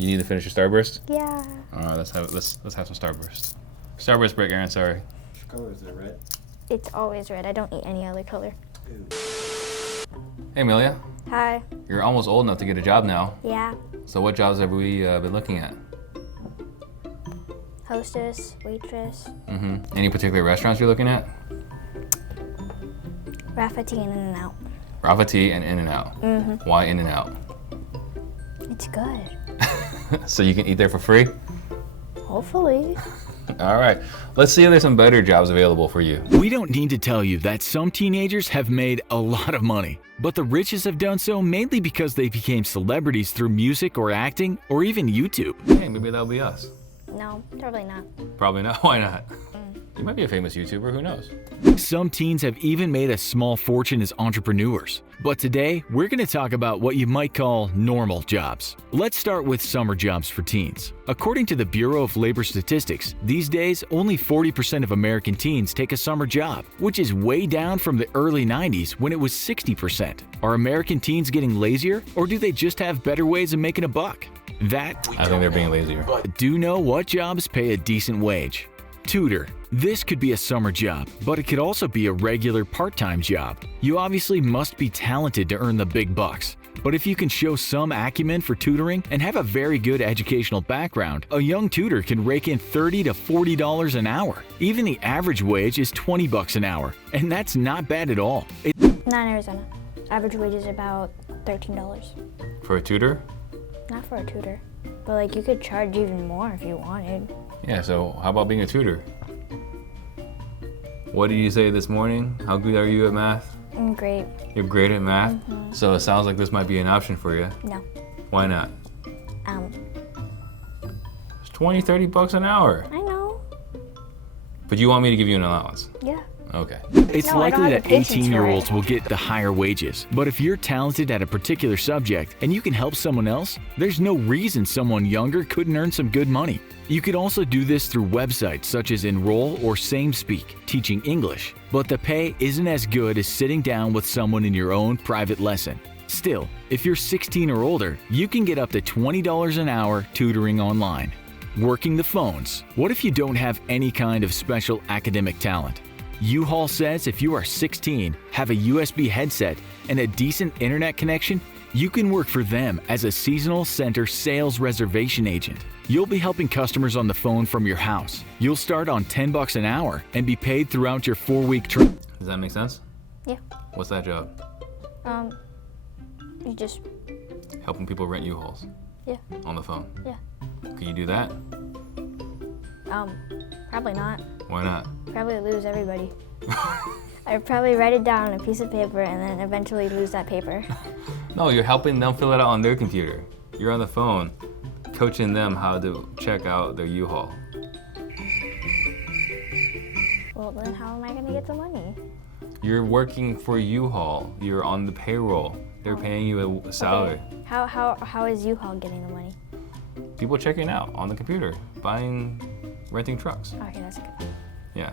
You need to finish your Starburst? Yeah. All right, let's have some Starburst. Starburst break, Aaron. Sorry. Which color is it? Red? It's always red. I don't eat any other color. Ew. Hey, Amelia. Hi. You're almost old enough to get a job now. Yeah. So what jobs have we been looking at? Hostess, waitress, Any particular restaurants you're looking at? Rafferty and In-N-Out. Rava Tea and In-N-Out. Why In-N-Out? It's good. So you can eat there for free? Hopefully. All right. Let's see if there's some better jobs available for you. We don't need to tell you that some teenagers have made a lot of money, but the richest have done so mainly because they became celebrities through music or acting or even YouTube. Hey, maybe that'll be us. No, probably not. Probably not. Why not? You might be a famous YouTuber. Who knows? Some teens have even made a small fortune as entrepreneurs. But today, we're going to talk about what you might call normal jobs. Let's start with summer jobs for teens. According to the Bureau of Labor Statistics, these days, only 40% of American teens take a summer job, which is way down from the early 90s when it was 60%. Are American teens getting lazier, or do they just have better ways of making a buck? That I think they're being lazier. do know what jobs pay a decent wage. Tutor. This could be a summer job, but it could also be a regular part-time job. You obviously must be talented to earn the big bucks. But if you can show some acumen for tutoring and have a very good educational background, a young tutor can rake in $30 to $40 an hour. Even the average wage is $20 an hour, and that's not bad at all. Not in Arizona. Average wage is about $13. For a tutor? Not for a tutor. But like you could charge even more if you wanted. Yeah, so how about being a tutor? What did you say this morning? How good are you at math? I'm great. You're great at math? So it sounds like this might be an option for you. No. Why not? Um, It's 20, 30 bucks an hour. I know. But you want me to give you an allowance? Yeah. Okay. It's No, I don't likely have that the patience for 18-year-olds it. will get the higher wages. But if you're talented at a particular subject and you can help someone else, there's no reason someone younger couldn't earn some good money. You could also do this through websites such as Enroll or SameSpeak, teaching English. But the pay isn't as good as sitting down with someone in your own private lesson. Still, if you're 16 or older, you can get up to $20 an hour tutoring online. Working the phones. What if you don't have any kind of special academic talent? U-Haul says if you are 16, have a USB headset, and a decent internet connection, you can work for them as a seasonal center sales reservation agent. You'll be helping customers on the phone from your house. You'll start on $10 an hour and be paid throughout your 4-week trip. Does that make sense? Yeah. What's that job? You just, Helping people rent U-Hauls yeah, on the phone. yeah. Can you do that? Probably not. Why not? Probably lose everybody. I'd probably write it down on a piece of paper and then eventually lose that paper. No, you're helping them fill it out on their computer. You're on the phone, coaching them how to check out their U-Haul. Well, then how am I going to get the money? You're working for U-Haul. You're on the payroll. They're paying you a salary. Okay. How is U-Haul getting the money? People checking out on the computer, renting trucks. Okay, that's good. Yeah.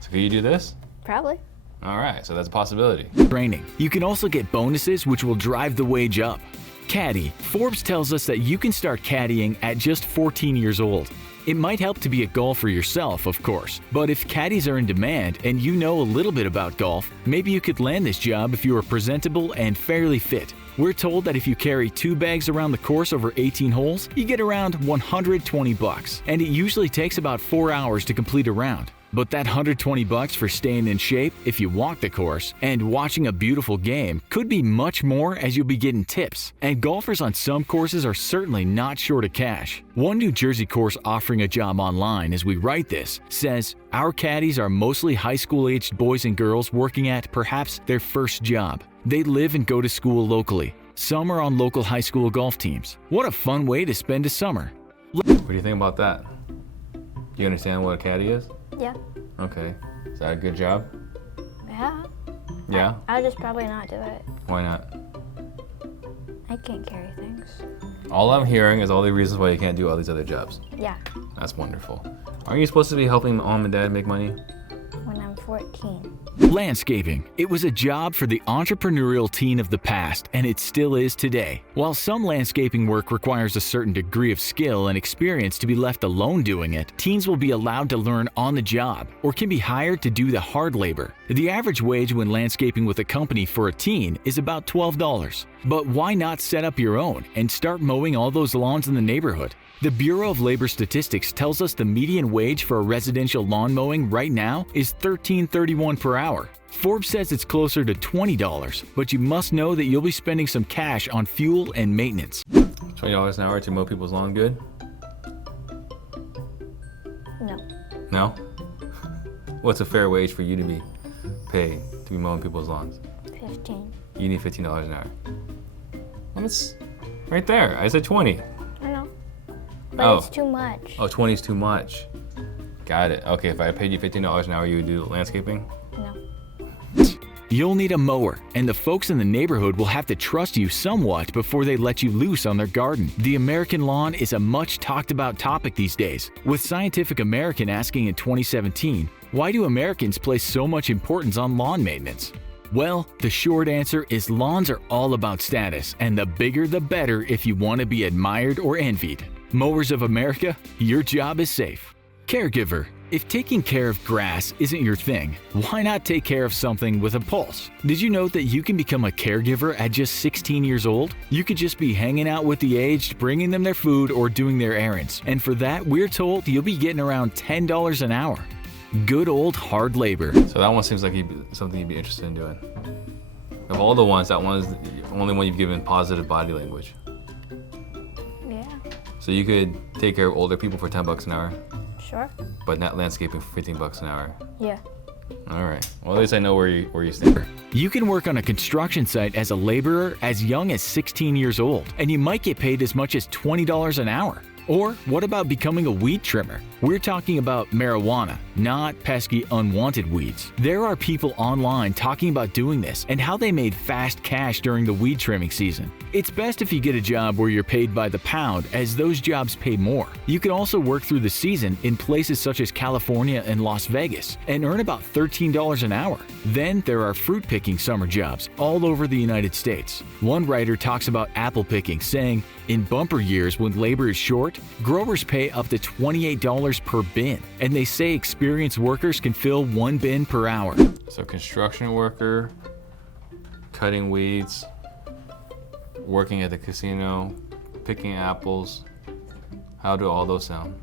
So can you do this? Probably. All right, so that's a possibility. Training. You can also get bonuses which will drive the wage up. Caddy. Forbes tells us that you can start caddying at just 14 years old. It might help to be a golfer yourself, of course, but if caddies are in demand and you know a little bit about golf, maybe you could land this job if you are presentable and fairly fit. We're told that if you carry 2 bags around the course over 18 holes, you get around $120, and it usually takes about 4 hours to complete a round. But that $120 for staying in shape if you walk the course and watching a beautiful game could be much more as you'll be getting tips. And golfers on some courses are certainly not short of cash. One New Jersey course offering a job online as we write this says, "Our caddies are mostly high school-aged boys and girls working at perhaps their first job. They live and go to school locally. Some are on local high school golf teams. What a fun way to spend a summer." What do you think about that? Do you understand what a caddy is? Yeah. Okay. Is that a good job? Yeah. Yeah? I'll just probably not do it. Why not? I can't carry things. All I'm hearing is all the reasons why you can't do all these other jobs. Yeah. That's wonderful. Aren't you supposed to be helping mom and dad make money? When I'm 14. Landscaping. It was a job for the entrepreneurial teen of the past, and it still is today. While some landscaping work requires a certain degree of skill and experience to be left alone doing it, teens will be allowed to learn on the job or can be hired to do the hard labor. The average wage when landscaping with a company for a teen is about $12. But why not set up your own and start mowing all those lawns in the neighborhood? The Bureau of Labor Statistics tells us the median wage for a residential lawn mowing right now is $13.31 per hour. Forbes says it's closer to $20, but you must know that you'll be spending some cash on fuel and maintenance. $20 an hour to mow people's lawn, good? No. No? What's a fair wage for you to be paid to be mowing people's lawns? 15. You need $15 an hour. Well, that's right there. I said 20. I know. But it's too much. Oh, 20 is too much. Got it. Okay, if I paid you $15 an hour, you would do landscaping? No. You'll need a mower, and the folks in the neighborhood will have to trust you somewhat before they let you loose on their garden. The American lawn is a much talked about topic these days, with Scientific American asking in 2017, why do Americans place so much importance on lawn maintenance? Well, the short answer is lawns are all about status, and the bigger the better if you want to be admired or envied. Mowers of America, your job is safe. Caregiver. If taking care of grass isn't your thing, why not take care of something with a pulse? Did you know that you can become a caregiver at just 16 years old? You could just be hanging out with the aged, bringing them their food, or doing their errands. And for that, we're told you'll be getting around $10 an hour. Good old hard labor. So that one seems like something you'd be interested in doing. Of all the ones, that one is the only one you've given positive body language. Yeah. So you could take care of older people for $10 an hour, Sure. but not landscaping for $15 an hour. Yeah. All right. Well, at least I know where you stand. You can work on a construction site as a laborer as young as 16 years old, and you might get paid as much as $20 an hour. Or what about becoming a weed trimmer? We're talking about marijuana, not pesky unwanted weeds. There are people online talking about doing this and how they made fast cash during the weed trimming season. It's best if you get a job where you're paid by the pound, as those jobs pay more. You can also work through the season in places such as California and Las Vegas and earn about $13 an hour. Then there are fruit picking summer jobs all over the United States. One writer talks about apple picking, saying, in bumper years when labor is short, growers pay up to $28 per bin, and they say experienced workers can fill one bin per hour. So construction worker, cutting weeds, working at the casino, picking apples. How do all those sound?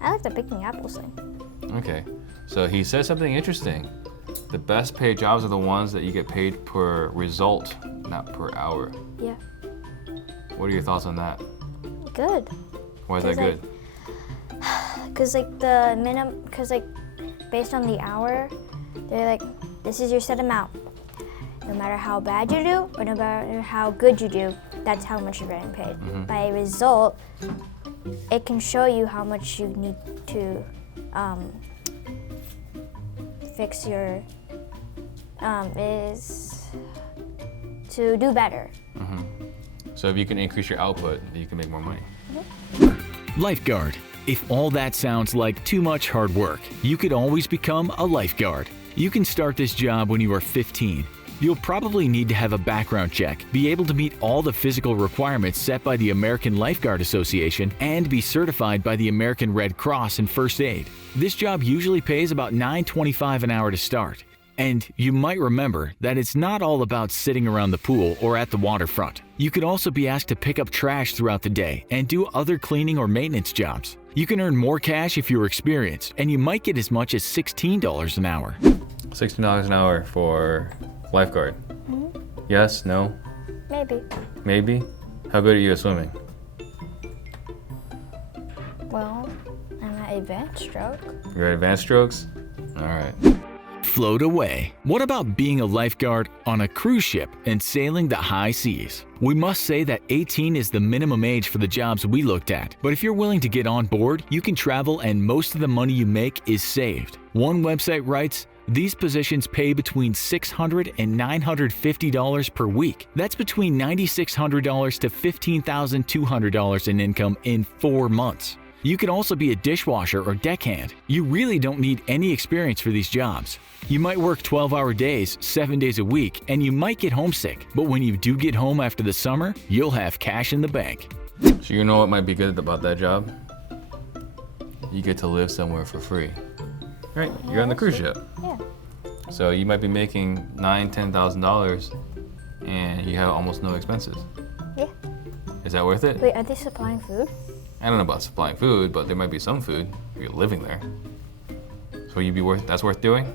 I like the picking apples thing. Okay, so he says something interesting. The best paid jobs are the ones that you get paid per result, not per hour. Yeah. What are your thoughts on that? Good. Why is that good? Cause like the minimum, based on the hour, they're like, this is your set amount. No matter how bad you do or no matter how good you do, that's how much you're getting paid. Mm-hmm. By result, it can show you how much you need to fix your is to do better. Mm-hmm. So if you can increase your output, you can make more money. Lifeguard. If all that sounds like too much hard work, you could always become a lifeguard. You can start this job when you are 15. You'll probably need to have a background check, be able to meet all the physical requirements set by the American Lifeguard Association, and be certified by the American Red Cross in first aid. This job usually pays about $9.25 an hour to start. And you might remember that it's not all about sitting around the pool or at the waterfront. You could also be asked to pick up trash throughout the day and do other cleaning or maintenance jobs. You can earn more cash if you're experienced, and you might get as much as $16 an hour. $16 an hour for lifeguard. Mm-hmm. Yes? No? Maybe. Maybe? How good are you at swimming? Well, I'm at advanced stroke. You're at advanced strokes? All right. Float away. What about being a lifeguard on a cruise ship and sailing the high seas? We must say that 18 is the minimum age for the jobs we looked at, but if you're willing to get on board, you can travel and most of the money you make is saved. One website writes, these positions pay between $600 and $950 per week. That's between $9,600 to $15,200 in income in 4 months. You can also be a dishwasher or deckhand. You really don't need any experience for these jobs. You might work 12-hour days, 7 days a week, and you might get homesick. But when you do get home after the summer, you'll have cash in the bank. So you know what might be good about that job? You get to live somewhere for free. Right? You're on the cruise ship. Yeah. So you might be making $9,000-$10,000 and you have almost no expenses. Yeah. Is that worth it? Wait, are they supplying food? I don't know about supplying food, but there might be some food if you're living there. So that's worth doing?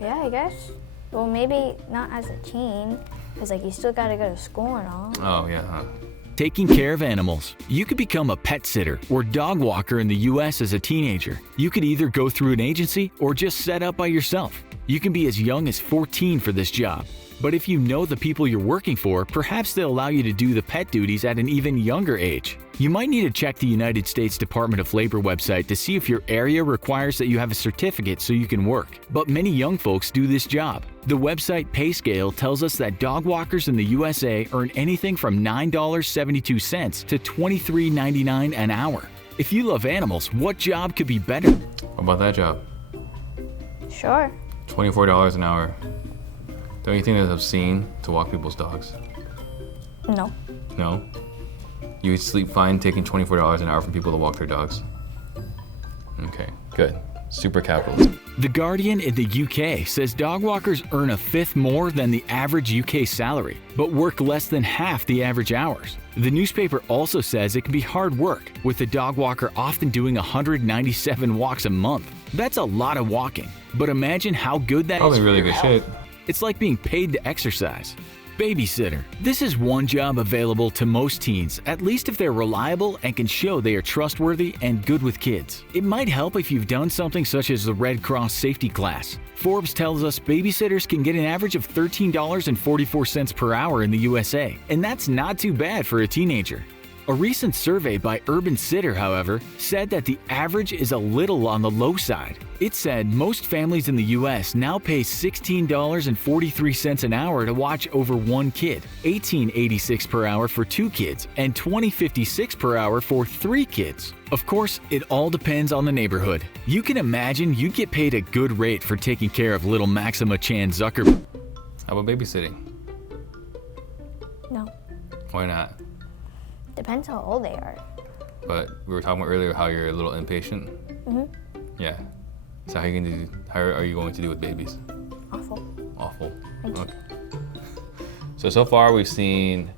Yeah, I guess. Well, maybe not as a teen, because like you still gotta go to school and all. Oh yeah, huh? Taking care of animals. You could become a pet sitter or dog walker in the US as a teenager. You could either go through an agency or just set up by yourself. You can be as young as 14 for this job. But if you know the people you're working for, perhaps they'll allow you to do the pet duties at an even younger age. You might need to check the United States Department of Labor website to see if your area requires that you have a certificate so you can work. But many young folks do this job. The website PayScale tells us that dog walkers in the USA earn anything from $9.72 to $23.99 an hour. If you love animals, what job could be better? What about that job? Sure. $24 an hour. Don't you think that's obscene to walk people's dogs? No. No? You would sleep fine taking $24 an hour from people to walk their dogs? Okay, good. Super capitalist. The Guardian in the UK says dog walkers earn a fifth more than the average UK salary, but work less than half the average hours. The newspaper also says it can be hard work, with the dog walker often doing 197 walks a month. That's a lot of walking, but imagine how good that is. Probably for really your good health. shape. It's like being paid to exercise. Babysitter. This is one job available to most teens, at least if they're reliable and can show they are trustworthy and good with kids. It might help if you've done something such as the Red Cross safety class. Forbes tells us babysitters can get an average of $13.44 per hour in the USA, and that's not too bad for a teenager. A recent survey by Urban Sitter, however, said that the average is a little on the low side. It said most families in the US now pay $16.43 an hour to watch over one kid, $18.86 per hour for two kids, and $20.56 per hour for three kids. Of course, it all depends on the neighborhood. You can imagine you'd get paid a good rate for taking care of little Maxima Chan Zuckerberg. How about babysitting? No. Why not? Depends how old they are. But we were talking about earlier how you're a little impatient. Mm-hmm. Yeah. So how are you going to do with babies? Awful. Awful. Thank you. Okay. So far we've seen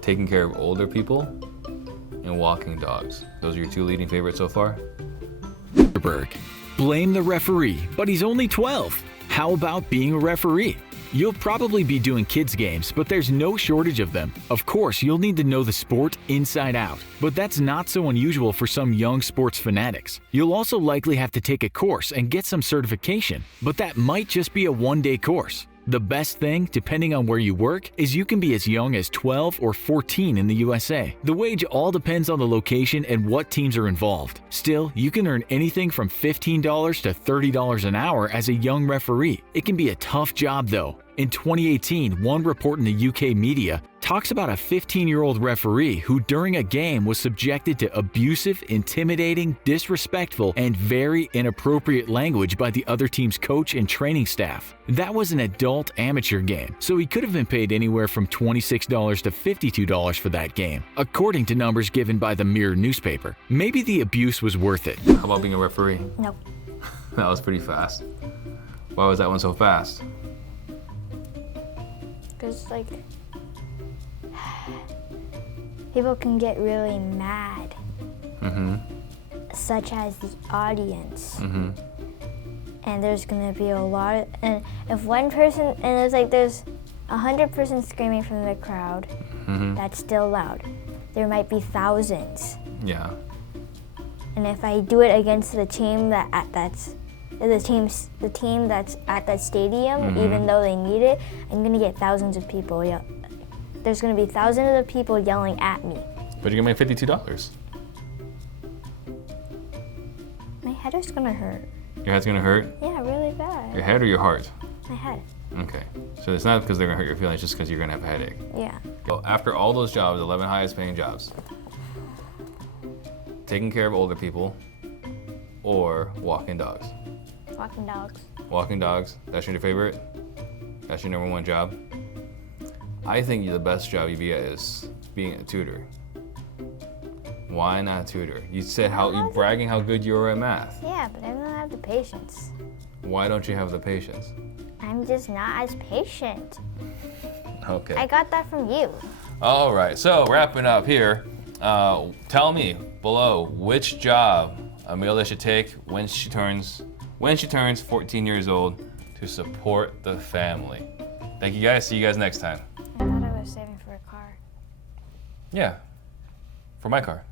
taking care of older people and walking dogs. Those are your two leading favorites so far? Blame the referee, but he's only 12. How about being a referee? You'll probably be doing kids games, but there's no shortage of them. Of course, you'll need to know the sport inside out, but that's not so unusual for some young sports fanatics. You'll also likely have to take a course and get some certification, but that might just be a one-day course. The best thing, depending on where you work, is you can be as young as 12 or 14 in the USA. The wage all depends on the location and what teams are involved. Still, you can earn anything from $15 to $30 an hour as a young referee. It can be a tough job though. In 2018, one report in the UK media talks about a 15-year-old referee who during a game was subjected to abusive, intimidating, disrespectful, and very inappropriate language by the other team's coach and training staff. That was an adult amateur game, so he could have been paid anywhere from $26 to $52 for that game, according to numbers given by the Mirror newspaper. Maybe the abuse was worth it. How about being a referee? No. That was pretty fast. Why was that one so fast? Because, like, people can get really mad, such as the audience. And there's gonna be a lot of, and if one person, and there's 100 persons screaming from the crowd, that's still loud. There might be thousands. Yeah. And if I do it against the team the team that's at that stadium, even though they need it, I'm gonna get thousands of people. There's gonna be thousands of people yelling at me. But you're gonna make $52. My head is gonna hurt. Your head's gonna hurt? Yeah, really bad. Your head or your heart? My head. Okay. So it's not because they're gonna hurt your feelings, just because you're gonna have a headache. Yeah. Well, after all those jobs, 11 highest paying jobs, taking care of older people or walking dogs? Walking dogs. Walking dogs, that's your favorite? That's your number one job? I think the best job you get is being a tutor. Why not a tutor? You said you bragging how good you are at math. Yeah, but I don't have the patience. Why don't you have the patience? I'm just not as patient. Okay. I got that from you. All right, so wrapping up here, tell me below which job Amelia should take when she turns 14 years old to support the family. Thank you guys. See you guys next time. I thought I was saving for a car. Yeah, for my car.